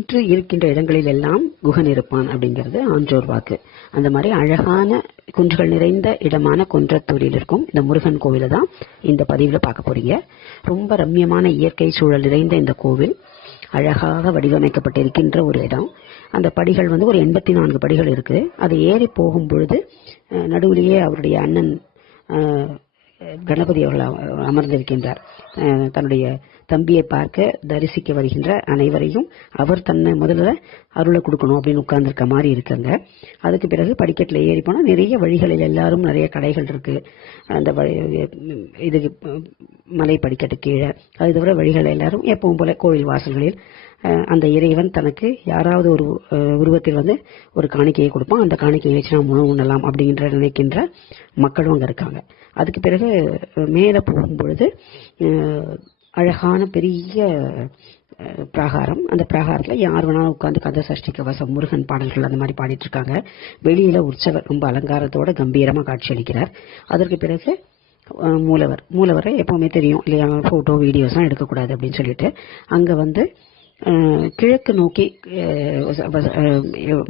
குன்று இருக்கின்ற இடங்களில் எல்லாம் குகன் இருப்பான் அப்படிங்கிறது ஆன்றோர் வாக்கு. அந்த மாதிரி அழகான குன்றுகள் நிறைந்த இடமான குன்றத்தூரில் இருக்கும் இந்த முருகன் கோவிலை தான் இந்த பதிவில் பார்க்க போறீங்க. ரொம்ப ரம்மியமான இயற்கை சூழல் நிறைந்த இந்த கோவில் அழகாக வடிவமைக்கப்பட்டிருக்கின்ற ஒரு இடம். அந்த படிகள் ஒரு 84 படிகள் இருக்கு. அதை ஏறி போகும் பொழுது நடுவிலேயே அவருடைய அண்ணன் கணபதி அவர்கள் அமர்ந்திருக்கின்றார். தன்னுடைய தம்பியை பார்க்க தரிசிக்க வருகின்ற அனைவரையும் அவர் தன்னை முதல்ல அருளை கொடுக்கணும் அப்படின்னு உட்கார்ந்துருக்க மாதிரி இருக்குங்க. அதுக்கு பிறகு படிக்கட்டில் ஏறி போனால் நிறைய வழிகளில் எல்லாரும் நிறைய கடைகள் இருக்கு. அந்த இது மலை படிக்கட்டு கீழே அது தவிர வழிகள் எல்லாரும் எப்பவும் போல கோவில் வாசல்களில் அந்த இறைவன் தனக்கு யாராவது ஒரு உருவத்தில் ஒரு காணிக்கையை கொடுப்பான். அந்த காணிக்கையை வச்சு நாம் உணவு உண்ணலாம் அப்படின்ற நினைக்கின்ற மக்களும் அங்கே இருக்காங்க. அதுக்கு பிறகு மேலே போகும்பொழுது அழகான பெரிய பிராகாரம். அந்த பிராகாரத்தில் யார் வேணாலும் உட்காந்து கந்த சஷ்டி கவசம் முருகன் பாடல்கள் அந்த மாதிரி பாடிட்டு இருக்காங்க. வெளியில உற்சவர் ரொம்ப அலங்காரத்தோட கம்பீரமா காட்சியளிக்கிறார். அதற்கு பிறகு மூலவரை எப்பவுமே தெரியும் இல்லையா, போட்டோ வீடியோஸ்லாம் எடுக்கக்கூடாது அப்படின்னு சொல்லிட்டு அங்க கிழக்கு நோக்கி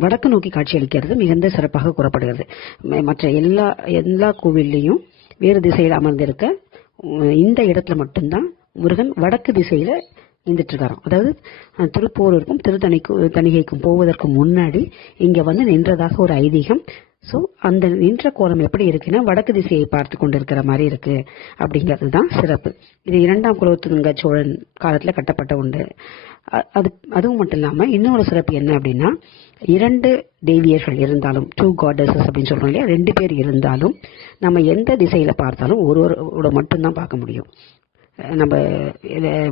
வடக்கு நோக்கி காட்சியளிக்கிறது மிகுந்த சிறப்பாக கூறப்படுகிறது. மற்ற எல்லா கோவில்லையும் வேறு திசையில் அமர்ந்திருக்க இந்த இடத்துல மட்டும்தான் முருகன் வடக்கு திசையில நின்றுட்டு இருக்காராம். அதாவது திருப்போரூருக்கும் திருத்தணிகைக்கும் போவதற்கு முன்னாடி இங்க நின்றதாக ஒரு ஐதீகம். சோ அந்த நின்ற கோலம் எப்படி இருக்குன்னா வடக்கு திசையை பார்த்து கொண்டிருக்கிற மாதிரி இருக்கு அப்படிங்கிறது தான் சிறப்பு. இது 2ஆம் குலோத்துங்க சோழன் காலத்துல கட்டப்பட்ட உண்டு. அதுவும் மட்டும் இல்லாம இன்னொரு சிறப்பு என்ன அப்படின்னா 2 தேவியர்கள் இருந்தாலும் 2 goddesses அப்படின்னு சொல்றோம் இல்லையா, 2 பேர் இருந்தாலும் நம்ம எந்த திசையில பார்த்தாலும் ஒருவரோட மட்டும்தான் பார்க்க முடியும். நம்ம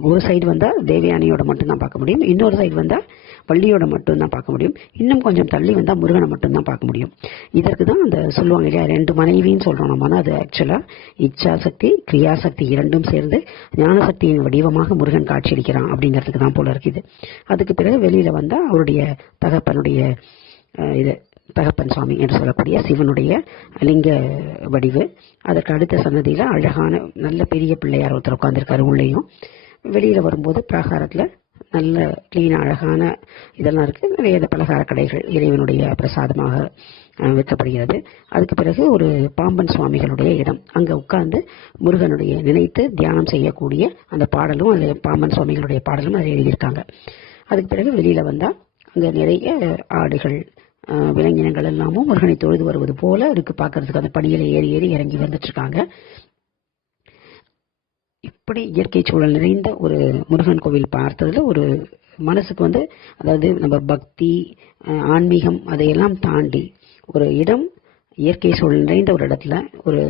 ஒரு சைடு வந்தா தேவயானியோட மட்டும்தான் பார்க்க முடியும், இன்னொரு சைடு வந்தா வள்ளியோட மட்டும்தான் பார்க்க முடியும், இன்னும் கொஞ்சம் தள்ளி வந்தா முருகனை மட்டும்தான் பார்க்க முடியும். இதற்கு தான் அந்த சொல்லுவாங்க இல்லையா 2 மனைவின்னு சொல்றோம் நம்ம. அது ஆக்சுவலா இச்சாசக்தி கிரியாசக்தி இரண்டும் சேர்ந்து ஞானசக்தியின் வடிவமாக முருகன் காட்சியளிக்கிறான் அப்படிங்கிறதுக்கு தான் போல இருக்குது. அதுக்கு பிறகு வெளியில வந்தா அவருடைய தகப்பன் சுவாமி என்று சொல்லக்கூடிய சிவனுடைய லிங்க வடிவு. அதற்கு அடுத்த சன்னதியில அழகான நல்ல பெரிய பிள்ளையார் ஒருத்தர் உட்கார்ந்துருக்காரு உள்ளேயும். வெளியில வரும்போது பிராகாரத்துல நல்ல கிளீனா அழகான இதெல்லாம் இருக்கு. நிறைய பலகார கடைகள் இறைவனுடைய பிரசாதமாக வைக்கப்படுகிறது. அதுக்கு பிறகு ஒரு பாம்பன் சுவாமிகளுடைய இடம். அங்க உட்கார்ந்து முருகனுடைய நினைத்து தியானம் செய்யக்கூடிய அந்த பாடலும் அந்த பாம்பன் சுவாமிகளுடைய பாடலும் அதில் எழுதியிருக்காங்க. அதுக்கு பிறகு வெளியில வந்தா அங்க நிறைய ஆடுகள் விலங்கினங்கள் எல்லாமும் முருகனை தொழுது வருவது போல இருக்கு பார்க்கறதுக்கு. அந்த படியில ஏறி இறங்கி வந்துட்டு இருக்காங்க. இப்படி இயற்கை சூழல் நிறைந்த ஒரு முருகன் கோவில் பார்த்ததுல ஒரு மனசுக்கு அதாவது நம்ம பக்தி ஆன்மீகம் அதையெல்லாம் தாண்டி ஒரு இடம் இயற்கை சூழல் நிறைந்த ஒரு இடத்துல ஒரு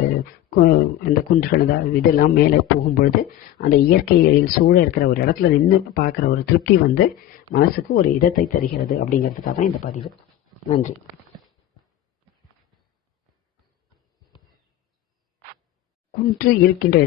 இந்த குன்றுகள் இதெல்லாம் மேலே போகும்பொழுது அந்த இயற்கையில் சூழ இருக்கிற ஒரு இடத்துல நின்று பார்க்குற ஒரு திருப்தி மனசுக்கு ஒரு இதத்தை தருகிறது அப்படிங்கிறதுக்காக தான் இந்த பதிவு. நன்றி. குன்று இருக்கின்ற